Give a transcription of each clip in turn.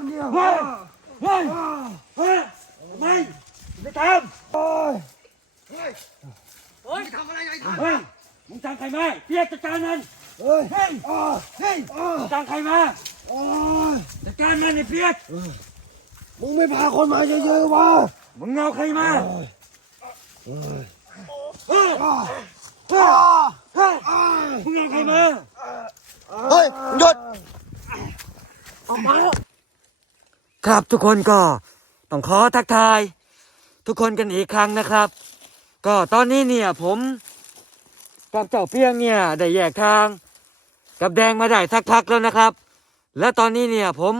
คนเดียวเฮ้ยเฮ้ยเฮ้ยทำไมไม่ทำโอ้ยเฮ้ยทำอะไรไอ้ท่านเฮ้ยมึงจ้างใครมาเรียกจัดการมันเฮ้ยเฮ้ยอ้าเฮ้ยอ้ามึงจ้างใครมาโอ้ยจัดการมันไอ้เพียกมึงไม่พาคนมาเยอะๆวะมึงเอาใครมาโอ้ยโอ้ยเฮ้ยอ้าเฮ้ยอ้าเฮ้ยอ้ามึงเอาใครมา เฮ้ยหยุด ครับทุกคนก็ต้องขอทักทาย ทุกคนกันอีกครั้งนะครับ ก็ตอนนี้เนี่ยผมกับเจ้าเปี้ยงเนี่ยได้แยกทาง กับแดงมาได้สักพักแล้วนะครับ และตอนนี้เนี่ยผม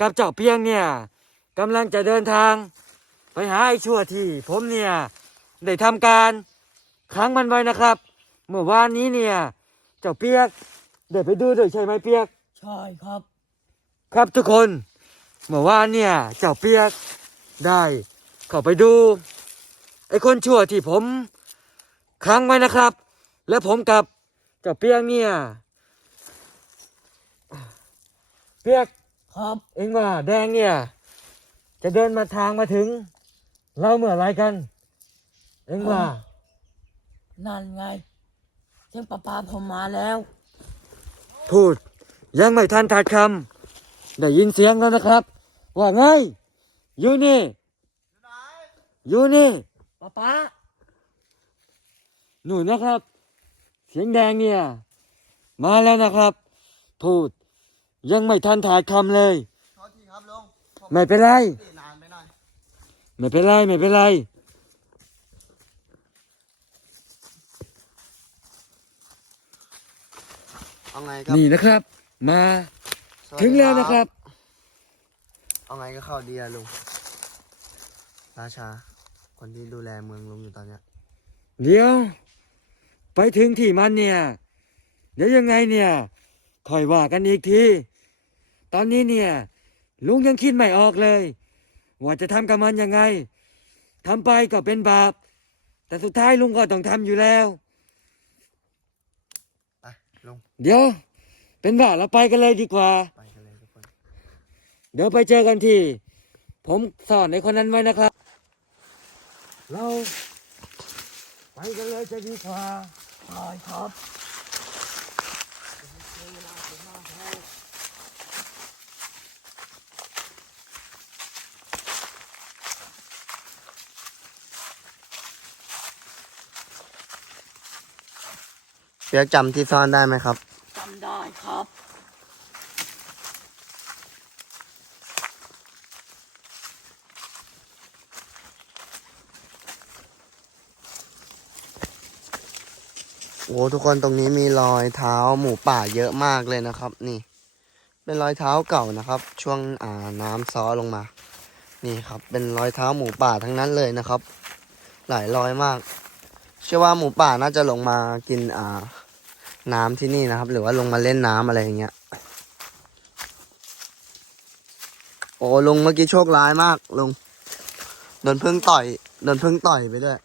กับเจ้าเปี้ยงเนี่ยกำลังจะเดินทาง ไปหาไอ้ชั่วที่ผมเนี่ยได้ทำการค้างมันไว้นะครับ เมื่อวานนี้เนี่ยเจ้าเปียกได้ไปดูด้วยใช่ไหมเปียก ใช่ครับ ครับทุกคน เมื่อวานเนี่ย เจ้าเปียกได้เข้าไปดู ไอ้คนชั่วที่ผมค้างไว้นะครับ และผมกับเจ้าเปียกเนี่ย เปียกครับเองว่าแดงเนี่ย จะเดินมาทางมาถึง เราเมื่อไรกัน เองว่า นั่นไงเสียงประปาผมมาแล้ว พูดยังไม่ทันขาดคำได้ยินเสียงแล้วนะครับ ว่าไงอยู่นี่อยู่นี่ป้าป้าหนูนะครับ เสียงแดงเนี่ย มาแล้วนะครับ พูด ยังไม่ทันถ่ายคำเลย ขอทีครับลุงผมไม่เป็นไรตีนานไปหน่อยไม่เป็นไร ไม่เป็นไร เอาไงครับนี่นะครับ มาสสดีถึงแล้วนะครับ เอาไงก็เข้าดีอะลุง ราชา คนที่ดูแลเมืองลุงอยู่ตอนเนี้ย เดี๋ยว ไปถึงที่มันเนี่ย เดี๋ยวยังไงเนี่ยคอยว่ากันอีกที ตอนนี้เนี่ย ลุงยังคิดไม่ออกเลย ว่าจะทำกับมันยังไงทำไปก็เป็นบาป แต่สุดท้ายลุงก็ต้องทำอยู่แล้ว ไปลุง เดี๋ยว เป็นว่าเราไปกันเลยดีกว่า ไปกันเลยทุกคน เดี๋ยวไปเจอกันที่ ผมสอนในคนนั้นไว้นะครับ เราไปกันเลยจะดีกว่าใช่ครับเปียกจำที่ซ่อนได้ไหมครับ จำได้ครับ โอ้ทุกคนตรงนี้มีรอยเท้าหมูป่าเยอะมากเลยนะครับ นี่ เป็นรอยเท้าเก่านะครับ ช่วงอ่าน้ำซ้อลงมา นี่ครับ เป็นรอยเท้าหมูป่าทั้งนั้นเลยนะครับ หลายรอยมาก เชื่อว่าหมูป่าน่าจะลงมากินอ่า น้ำที่นี่นะครับ หรือว่าลงมาเล่นน้ำอะไรอย่างเงี้ยโอ้ลุงเมื่อกี้โชคร้ายมากลุงโดนพึ่งต่อยโดนพึ่งต่อยไปด้วย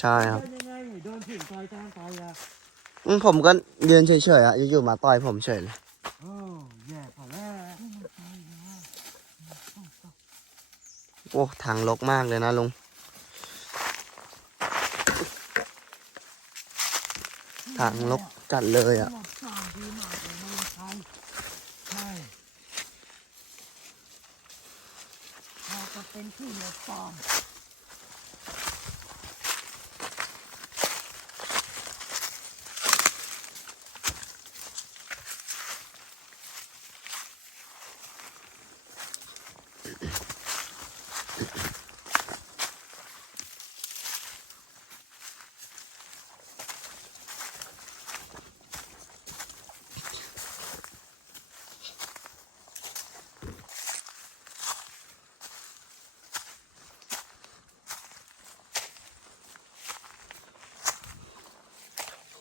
ใช่ครับ ยังไงโดนผิงต่อยตามไปอะอืมผมก็ยืนเฉยๆอะอยู่ๆมาต่อยผมเฉยเลยโอ้แย่พอแล้วโอ้ทางลกมากเลยนะลุงทางลกจัดเลยอะหมดสร้างดีมากเลยนะลุงชัยใช่พอจะเป็นที่หลบซ่อน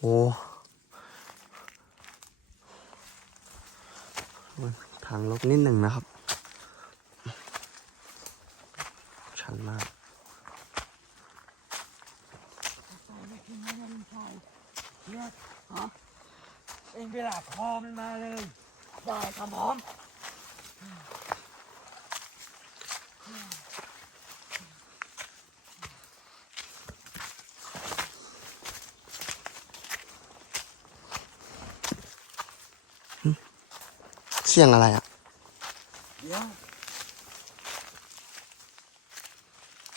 อ้ทางลกนิดหนึ่งนะครับ ชันมากเองไปหลับคอมันมาเลยได้ครับผมเเสียงอะไรอะเดี๋ยว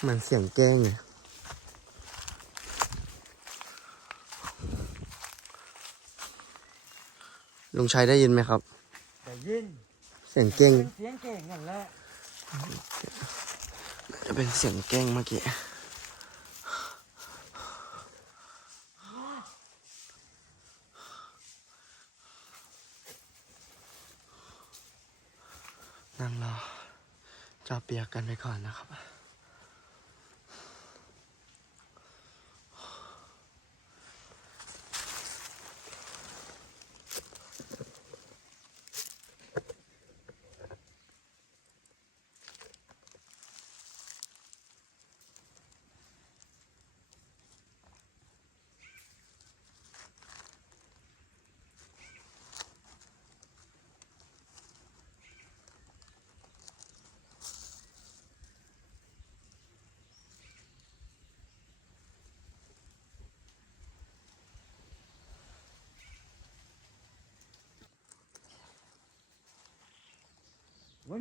เหมือนเสียงแกล้งเลยลุงชัยได้ยินไหมครับ ได้ยิน เสียงแกล้งเป็นเสียงเก่งนั่นแหละจะเป็นเสียงแกล้งเมื่อกี้ นั่งรอจอเปียกกันไปก่อนนะครับ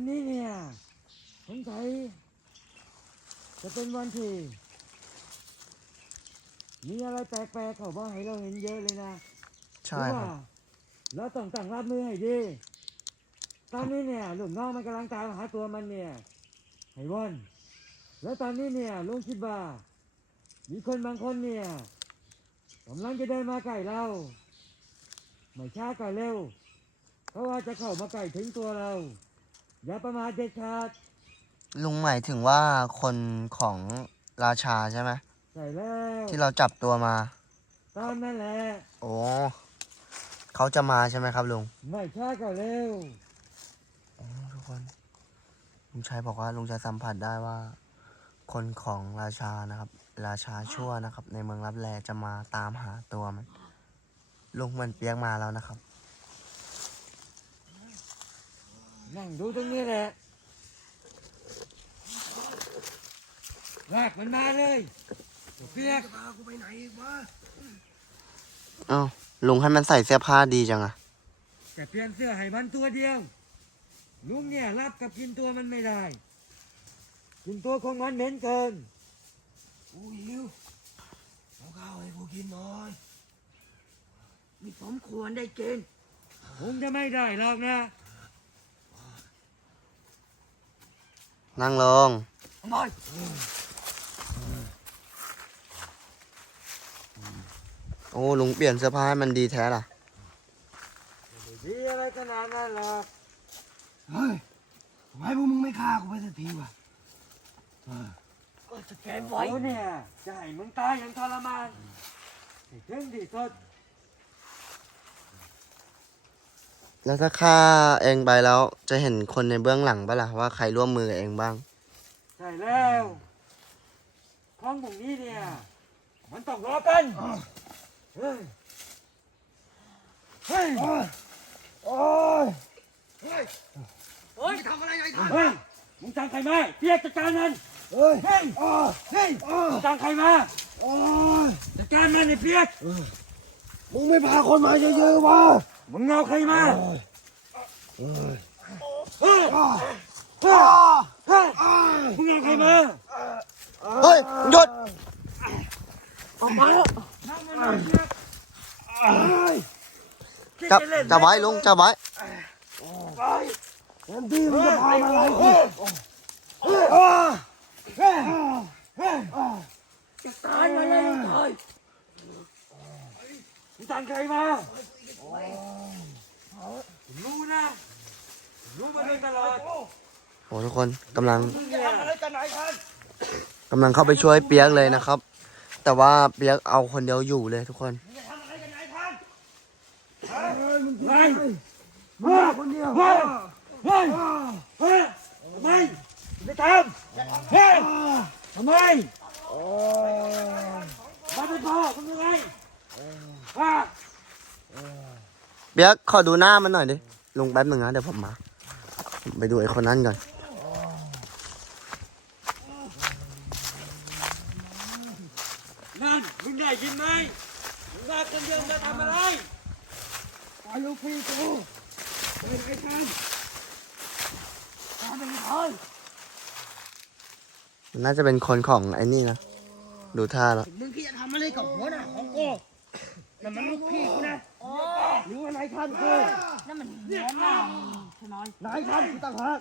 วันนี้เนี่ยสงสัยจะเป็นวันที่ มีอะไรแปลกๆเขาบอกให้เราเห็นเยอะเลยนะใช่หอคว่ารับเราต้องตั้งรับมือให้ดี ตอนนี้เนี่ยลุงน้องมันกำลังตามหาตัวมันเนี่ยไอ้วอนแล้วตอนนี้เนี่ยลุงคิดว่ามีคนบางคนเนี่ยกำลังจะเดินมาใกล้เราไม่ช้าก็เร็วเพราะว่าจะเข้ามาใกล้ถึงตัวเรา อย่าประมาทเด็ดขาดลุงหมายถึงว่าคนของราชาใช่ไหมใช่แล้วที่เราจับตัวมาตอนนั้นแหละ โอ้เขาจะมาใช่ไหมครับลุงไม่ช้าก็เร็วอ๋อทุกคน ลุงชัยบอกว่าลุงชัยสัมผัสได้ว่า คนของราชานะครับ ราชาชั่วนะครับ ในเมืองรับแลจะมาตามหาตัวมันลุงมันเปียกมาแล้วนะครับ นั่งดูตรงนี้แหละลากมันมาเลยเปียกเอ้าลุงให้มันใส่เสื้อผ้าดีจังอะแต่เปลี่ยนเสื้อให้มันตัวเดียว ลุงเนี่ยรับกับกินตัวมันไม่ได้ กินตัวของมันเหม็นเกินกูหิวเอาข้าวให้กูกินหน่อยนี่ผมควรได้กินคงจะไม่ได้หรอกนะ นั่งลงหน่อยโอ้ลุงเปลี่ยนเสื้อผ้าให้มันดีแท้ล่ะ ดีอะไรขนาดนั้นหรอกเฮ้ยทำไมพวกมึงไม่ฆ่ากูไปสักทีวะก็จะแกไว้เขาเนี่ยจะให้มึงตายอย่างทรมานให้ถึงที่สุด แล้วถ้าฆ่าเองไปแล้ว จะเห็นคนในเบื้องหลังปะล่ะว่าใครร่วมมือกับเองบ้าง ใช่แล้วของพวกนี้เนี่ย มันต้องรอกันเฮ้ยเฮ้ยโอ้ยเฮ้ยมึงจ้างใครมาเปียกจัดการมันเฮ้ยเฮ้ยอ้อเฮ้ยอ้อมึงจ้างใครมาโอ้ยจัดการมันไอ้เปียกมึงไม่พาคนมาเยอะๆวะ มึงเอาใครมาโอ้ยโอ้ยเฮ้ยอ้อเฮ้ยอ้อเฮ้ยอ้อมึงเอาใครมาเฮ้ยหยุดออกมาแล้วนั่งมันหน่อยเปียกเฮ้ยจับจับไว้ลุงจับไว้ไปเต็มที่มึงจะพามาอะไรกูเฮ้ยอ้อเฮ้ยเฮ้ยอ้อจะตายมาเลยตาย มึงจ้างใครมารู้นะรู้มาโดยตลอดโอ้ทุกคนกำลังมึงเนี่ยอะไรกันไหนท่านกำลังเข้าไปช่วยเปียกเลยนะครับ แต่ว่าเปียกเอาคนเดียวอยู่เลยทุกคนมึงจะทำอะไรกันไหนท่านเฮ้ยมึงไงมึงมาคนเดียวเฮ้ยเฮ้ยเฮ้ยทำไมไม่ทำเฮ้ยทำไมโอ้ยมาเป็นพ่อทำยังไงอะ เบียขอดูหน้ามันหน่อยดิลงแป๊บหนึ่งนะเดี๋ยวผมมาไปดูไอ้คนนั้นก่อน นั่นมึงได้ยินไหมมึงมาคนเดียวจะทำอะไรปล่อยลูกพี่กูเปนไอ้ท่านทำเป็นคน น่าจะเป็นคนของไอ้นี่นะ ดูท่าแล้ว มึงคิดจะทำอะไรกับหัวหน้าของกู นั่นมันลูกพี่กูนะหรือว่านายท่านกูนั่นมันหัวหน้าใช่ไหมนายท่านกูต่างหาก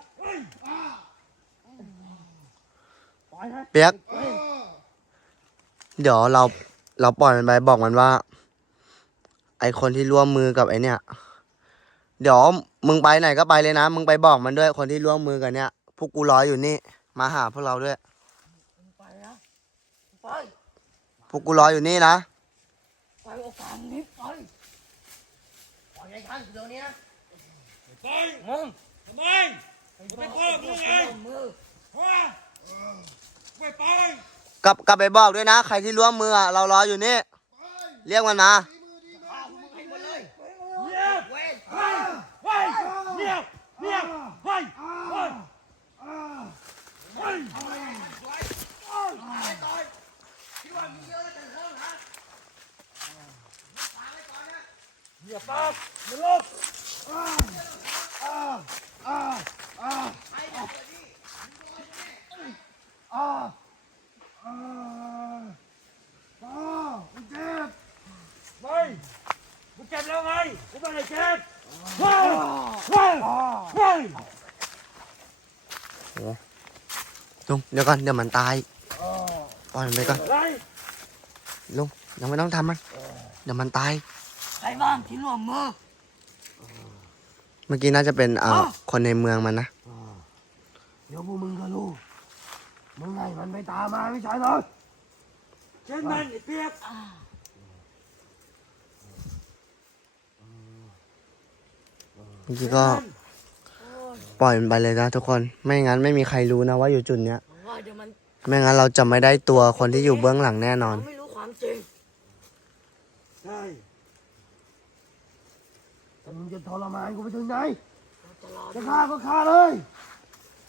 ปล่อยนะเปียก เดี๋ยวเราเราปล่อยมันไปบอกมันว่า ไอคนที่ร่วมมือกับไอเนี่ย เดี๋ยวมึงไปไหนก็ไปเลยนะ มึงไปบอกมันด้วยคนที่ร่วมมือกันเนี่ยพวกกูรออยู่นี่ มาหาพวกเราด้วย ไปนะไป พวกกูรออยู่นี่นะไป โอกาสนี้ไปปล่อยนายท่านกูเดี๋ยวนี้นะไปมึงทำไมมึงเป็นพ่อมึงไงมือฮะไม่ไปกลับกลับไปบอกด้วยนะ ใครที่ร่วมมืออะเรารออยู่นี่ เรียกมันมาเงียบเฮ้ยเฮ้ยเงียบเงียบเฮ้ยเฮ้ยเฮ้ย เงียบปากมึงลบอ่าอ่าอ่ากูเจ็บไม่มึงเจ็บแล้วไงกูไม่ได้เจ็บเฮ้ยเฮ้ยเฮ้ยลุงเดี๋ยวก่อนเดี๋ยวมันตายปล่อยมันไปก่อน อะไรลุงยังไม่ต้องทำมัน เดี๋ยวมันตาย บ้างที่ร่วมมือ เมื่อกี้น่าจะเป็นเอ่อคนในเมืองมันนะ เดี๋ยวพวกมึงก็รู้ มึงไงมันไปตามมาไม่ใช่เหรอเช่นนั้นไอ้เปียกเมื่อกี้ก็ปล่อยมันไปเลยนะทุกคน ไม่งั้นไม่มีใครรู้นะว่าอยู่จุดเนี้ย ว่าเดี๋ยวมันไม่งั้นเราจะไม่ได้ตัวคนที่อยู่เบื้องหลังแน่นอน ไม่รู้ความจริง ใช่ แต่ มึงจะทรมานกูไปถึงไหนตลอดจะฆ่าก็ฆ่าเลย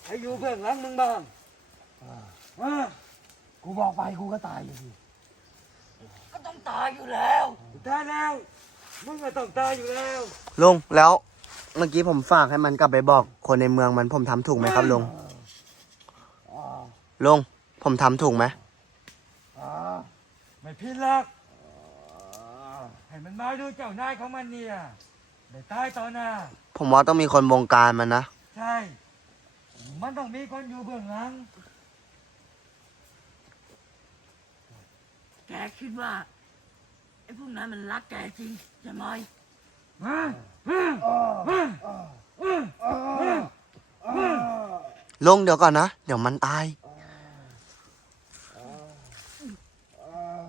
ให้อยู่เบื้องหลังมึงบ้างเออกูบอกไปกูก็ตายอยู่ดีก็ต้องตายอยู่แล้วสุดท้ายแล้วมึงก็ต้องตายอยู่แล้วลุงแล้วเมื่อกี้ผมฝากให้มันกลับไปบอกคนในเมืองมันผมทำถูกไหมครับลุงอ่าลุงผมทำถูกไหมอ่าไม่ผิดหรอกให้มันมาดูเจ้านายของมันเนี่ย ได้ตายต่อหน้า ผมว่าต้องมีคนบงการมันนะ ใช่ มันต้องมีคนอยู่เบื้องหลัง แกคิดว่าไอ้พวกนั้นมันรักแกจริงใช่ไหมฮะฮะอ่าฮะอ่าฮะอ่าอ่าลุงเดี๋ยวก่อนนะ เดี๋ยวมันตาย อ่า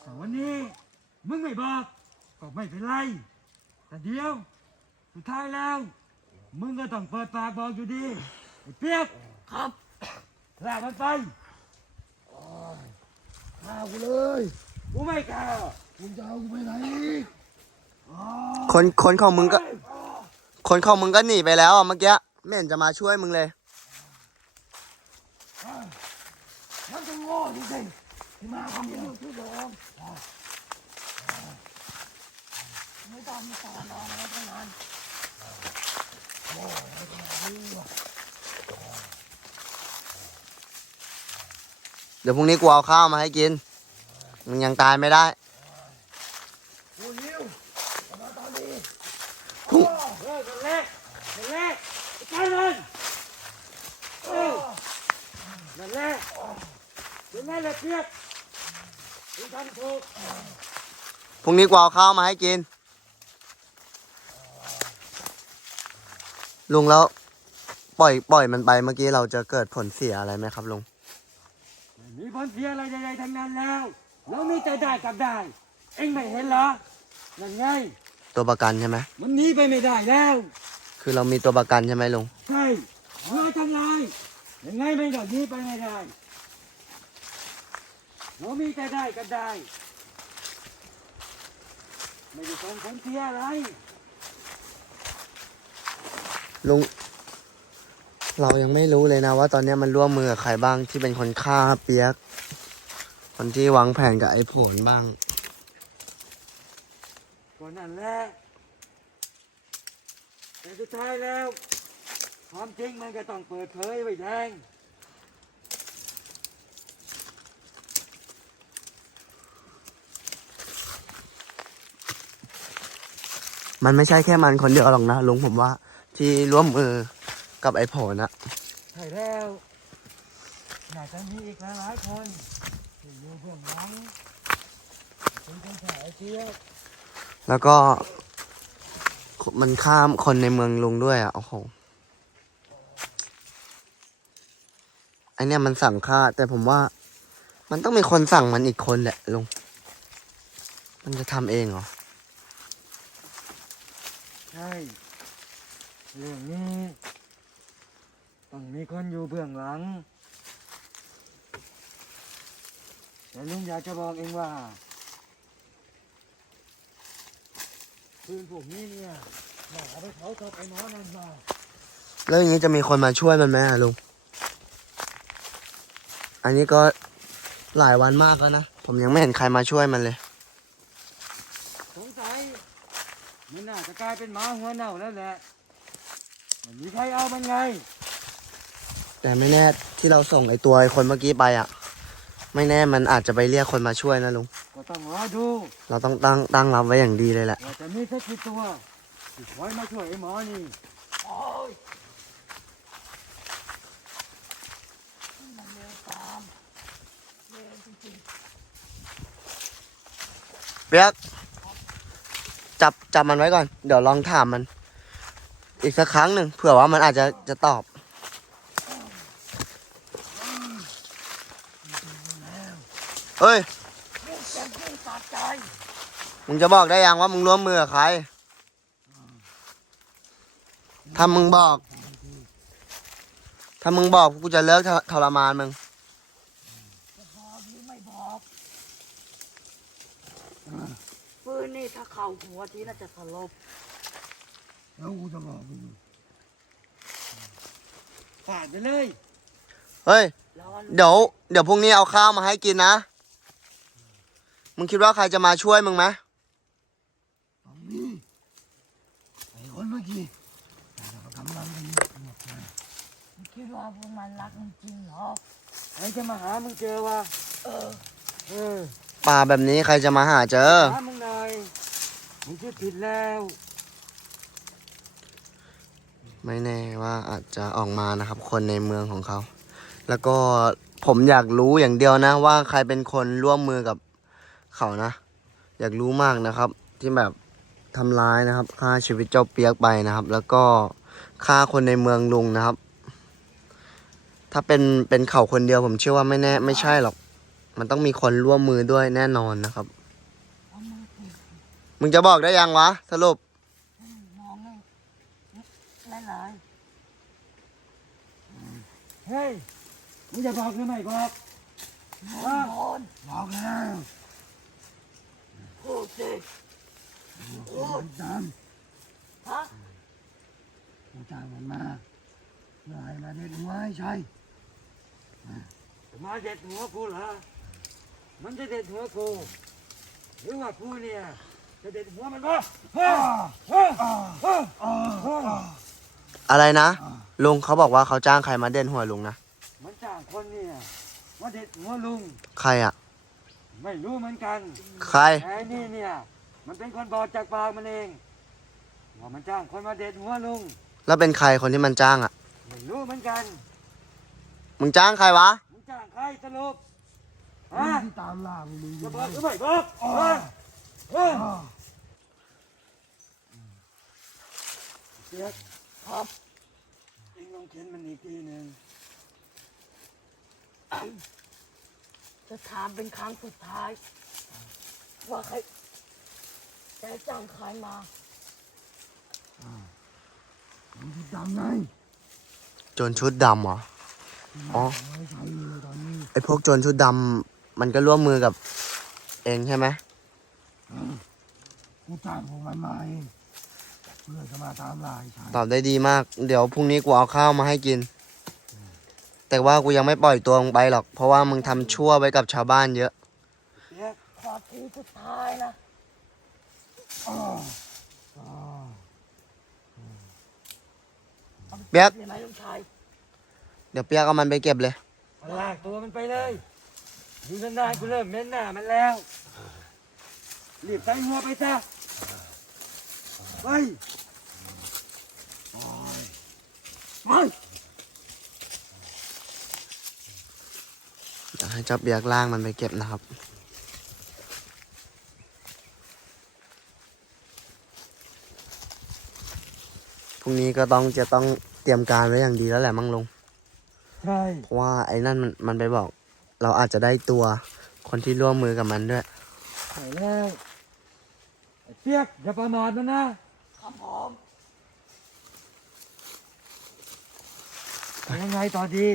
แต่วั นนี้มึงไม่บอกก็ไม่เป็นไร แต่เดียว สุดท้ายแล้ว มึงก็ต้องเปิดปากบอกอยู่ดีไอ้เปียกครับลากมันไปฆ่ากูเลยกูไม่กล้ามึงจะเอากูไปไหนอีกอ่าคนคนของมึงก็ คนของมึงก็หนีไปแล้วอะเมื่อกี้ไม่เห็นจะมาช่วยมึงเลยมันจะโง่จริงๆที่ มาทำอย่างนี้ที่เดิมไม่ต้องมีต่อรองอะไรทั้งนั้นเดี๋ยวพรุ่งนี้กูเอาข้าวมาให้กินมึงยังตายไม่ได้กูหิวแต่มาตอนนี้เออนั่นแหละนั่นแหละไอ้กนั่นเออกันแหละนั่นแหละเปียก พรุ่งนี้กูเอาข้าวมาให้กิน ลุงแล้ว ปล่อยปล่อยมันไปเมื่อกี้เราจะเกิดผลเสียอะไรไหมครับลุงไม่มีผลเสียอะไรใดๆทั้งนั้นแล้วแล้วมีแต่ได้กับได้ เอ็งไม่เห็นเหรอนั่นไง ตัวประกันใช่ไหมมันหนีไปไม่ได้แล้ว คือเรามีตัวประกันใช่ไหมลุง ใช่เฮ้ยทำไงยังไงไม่ได้หนีไปไม่ได้ เรามีแต่ได้กับได้ ไม่ได้ส่งผลเสียอะไร ลุง เรายังไม่รู้เลยนะว่าตอนเนี้ยมันร่วมมือกับใครบ้างที่เป็นคนฆ่าเปียก คนที่วางแผนกับไอ้ผลบ้างก็นั่นแหละแต่สุดท้ายแล้ว ความจริงมันก็ต้องเปิดเผยไว้แทง มันไม่ใช่แค่มันคนเดียวหรอกนะลุงผมว่า ที่ร่วมมือกับไอ้ผลนะใช่แล้วน่าจะมีอีกหลายๆคนที่อยู่เบื้องหลังเป็นคนแผลเจี๊ยบแล้วก็ มันข้ามคนในเมืองลุงด้วยอะโอ้โหไอเนี่ยมันสั่งฆ่า แต่ผมว่า มันต้องมีคนสั่งมันอีกคนแหละลุงมันจะทำเองเหรอ ใช่ เรื่องนี้ต้องมีคนอยู่เบื้องหลัง แต่ลุงอยากจะบอกเองว่าปืนพวกนี้เนี่ยน่าเอาไปเผาศพไอ้หมอนั่นมาแล้วอย่างนี้จะมีคนมาช่วยมันไหมอะลุง อันนี้ก็หลายวันมากแล้วนะ ผมยังไม่เห็นใครมาช่วยมันเลย สงสัยมันน่า จะกลายเป็นหมาหัวเน่าแล้วแหละไมันมีใครเอามันไง แต่ไม่แน่ที่เราส่งไอ้ตัวไอ้คนเมื่อกี้ไปอะ ไม่แน่มันอาจจะไปเรียกคนมาช่วยนะลุง ก็ต้องรอดูเราต้องตั้งตั้งรับไว้อย่างดีเลยแหละ ว่าจะมีสักกี่ตัวที่คอยมาช่วยไอ้หมอนี่โอ้ยมันเร็วตามเร็วจริงเปียก จับจับมันไว้ก่อน เดี๋ยวลองถามมัน อีกสักครั้งหนึ่งเผื่อว่ามันอาจจะจะตอบ เฮ้ย มึงจะบอกได้ยังว่ามึงร่วมมือกับใคร ถ้ามึงบอก ถ้ามึงบอกกูจะเลิกทรมานมึง จะบอกหรือไม่บอกปื นนี่ถ้าเข่าหัวทีน่าจะสลบแล้วกูจะบอกมึงฝาดไปเลยเฮ้ย ร้อนเดี๋ยว เดี๋ยวพรุ่งนี้เอาข้าวมาให้กินนะ มึงคิดว่าใครจะมาช่วยมึงไหมตรงนี้ไอ้คนเมื่อกี้แต่เรากำลังกันอยู่หมดเลยมึงคิดว่าพวกมันรักมึงจริงเหรอใครจะมาหามึงเจอวะเออ เออ ป่าแบบนี้ใครจะมาหาเจอหามึงหน่อยมึงคิดผิดแล้วไม่แน่ว่าอาจจะออกมานะครับ คนในเมืองของเขา แล้วก็ผมอยากรู้อย่างเดียวนะ ว่าใครเป็นคนร่วมมือกับเขานะ อยากรู้มากนะครับ ที่แบบทำร้ายนะครับฆ่าชีวิตเจ้าเปียกไปนะครับ แล้วก็ฆ่าคนในเมืองลุงนะครับ ถ้าเป็นเป็นเขาคนเดียวผมเชื่อว่าไม่แน่ไม่ใช่หรอก มันต้องมีคนร่วมมือด้วยแน่นอนนะครับเอามือปิดมึงจะบอกได้ยังวะ สรุปมองให้หลายเฮ้ย มึงจะบอกหรือไม่บอกๆโดนบอกแล้วพูดสิพูดตามฮะกูจ้างมันมาเพื่อให้มาเด็ดหัวให้ใช่มาเด็ดหัวกูเหรอ มันจะเด็ดหัวกูหรือว่ากูเนี่ย จะเด็ดหัวมันบ่เฮ้ยเฮ้ยเฮ้ยเฮ้ยอะไรนะ ลุงเขาบอกว่าเขาจ้างใครมาเด่นหัวลุงนะ มันจ้างคนเนี่ยมาเด็ดหัวลุง ใครอะ ไม่รู้เหมือนกันใคร ไอ้นี่เนี่ย มันเป็นคนบอกจากปากมันเองว่ามันจ้างคนมาเด็ดหัวลุง แล้วเป็นใครคนที่มันจ้างอะ ไม่รู้เหมือนกัน มึงจ้างใครวะมึงจ้างใครสรุปมึฮะง ที่ตามล่ามึงมึงจะบอกหรือไม่บอกเฮ้ยเฮ้ยเสียกครับเองลองเข็นมันอีกทีหนึ่งจะถามเป็นครั้งสุดท้าย ว่าใครแกจ้างใครมามึงที่ตามไงจรชุดดำเหรอ อ๋อ ไอ้พวกโจรชุดดำ มันก็ร่วมมือกับเองใช่ไหมกูจ้างพวกมันมาเองเพื่อจะมาตามล่าให้ใช่ตอบได้ดีมาก เดี๋ยวพรุ่งนี้กูเอาข้าวมาให้กิน แต่ว่ากูยังไม่ปล่อยตัวมึงไปหรอก เพราะว่ามึงทำชั่วไว้กับชาวบ้านเยอะเปียกขอทีสุดท้ายนะอ่าอ่าเปียกใช่ไหมลุงชายเดี๋ยวเปียกเอามันไปเก็บเลยมันลากตัวมันไปเลย ดูนานๆกูเริ่มเม้นหน้ามันแล้ว รีบใส่หัวไปซะไปไปเดี๋ยวให้เจ้าเปียกล่างมันไปเก็บนะครับพรุ่งนี้ก็ต้องจะต้องเตรียมการไว้อย่างดีแล้วแหละมั้งลุงใช่ เพราะว่าไอ้นั่นมันมันไปบอก เราอาจจะได้ตัวคนที่ร่วมมือกับมันด้วยใช่แล้วไอ้เปียกอย่าประมาทมันนะครับผมยังไงต่อดี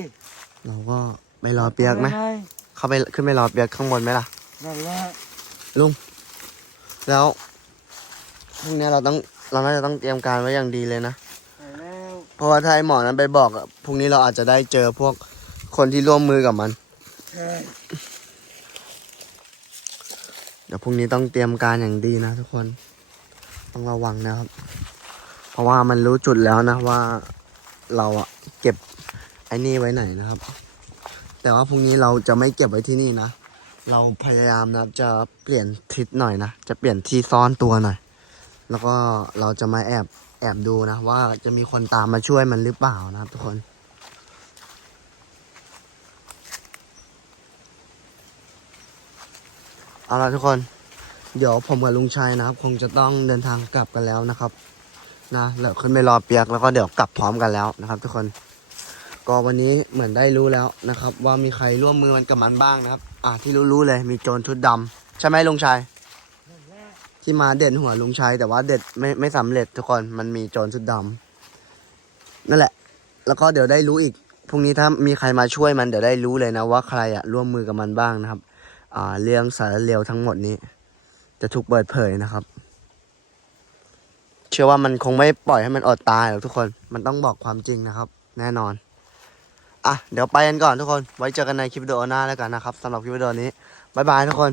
เราก็ไปรอเปียกไหมยังงเข้าไปขึ้นไปรอเปียกข้างบนไหมล่ะนั่นแหละแล้วพรุ่งนี้เราต้องเราน่าจะต้องเตรียมการไว้อย่างดีเลยนะใช่แล้วเพราะว่าถ้าไอ้หมอนั้นไปบอกอะพรุ่งนี้เราอาจจะได้เจอพวกคนที่ร่วมมือกับมันใช่ เดี๋ยวพรุ่งนี้ต้องเตรียมการอย่างดีนะทุกคน ต้องระวังนะครับ เพราะว่ามันรู้จุดแล้วนะว่าเราอะเก็บไอ้นี่ไว้ไหนนะครับ แต่ว่าพรุ่งนี้เราจะไม่เก็บไว้ที่นี่นะ เราพยายามนะครับจะเปลี่ยนทิศหน่อยนะ จะเปลี่ยนที่ซ่อนตัวหน่อย แล้วก็เราจะมาแอบแอบดูนะว่าจะมีคนตามมาช่วยมันหรือเปล่านะครับทุกคน เอาละทุกคน เดี๋ยวผมกับลุงชัยนะครับ คงจะต้องเดินทางกลับกันแล้วนะครับ นะแล้วขึ้นไปรอเปียกแล้วก็เดี๋ยวกลับพร้อมกันแล้วนะครับ ทุกคน ก็วันนี้เหมือนได้รู้แล้วนะครับ ว่ามีใครร่วมมือมันกับมันบ้างนะครับ อ่าที่รู้ๆเลยมีโจรชุดดำใช่ไหมลุงชัยที่มาเด็ดหัวลุงชัยแต่ว่าเด็ดไม่ไม่สำเร็จทุกคนมันมีโจรชุดดำนั่นแหละ แล้วก็เดี๋ยวได้รู้อีกพรุ่งนี้ถ้ามีใครมาช่วยมันเดี๋ยวได้รู้เลยนะว่าใครอะร่วมมือกับมันบ้างนะครับ เรื่องสารเลวทั้งหมดนี้ จะถูกเปิดเผยนะครับ เชื่อว่ามันคงไม่ปล่อยให้มันอดตายหรอกทุกคน มันต้องบอกความจริงนะครับ แน่นอน อะ เดี๋ยวไปกันก่อนทุกคน ไว้เจอกันในคลิปวิดีโอหน้าแล้วกันนะครับสำหรับคลิปวิดีโอนี้ บ๊ายบายทุกคน